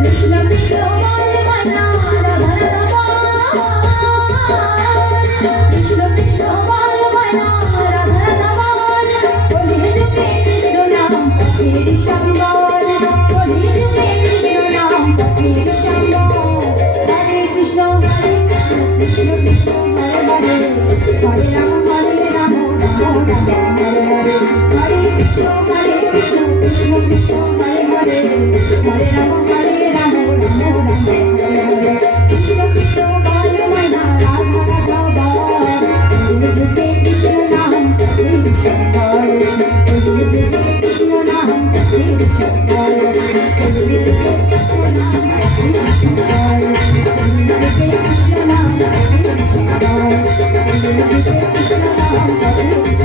কৃষ্ণ কৃষ্ণ বলে মানা রাধা রাধা কৃষ্ণ কৃষ্ণ বলে মানা রাধা রাধা বলি যুগে কৃষ্ণ নাম কপির সম্বল বলি যুগে কৃষ্ণ নাম কপির সম্বল হরে কৃষ্ণ কৃষ্ণ কৃষ্ণ হরে হরে হরে রাম রাম হরে হরে হরে কৃষ্ণ কৃষ্ণ কৃষ্ণ হরে হরে হরে রাম রাম হরে হরে কৃষ্ণ কৃষ্ণ বলে মানা রাধা রাধা বলি যুগে কৃষ্ণ নাম কপির সম্বল বলি যুগে কৃষ্ণ নাম কপির সম্বল বলি যুগে কৃষ্ণ নাম কপির সম্বল বলি যুগে কৃষ্ণ নাম কপির সম্বল বলি যুগে কৃষ্ণ নাম কপির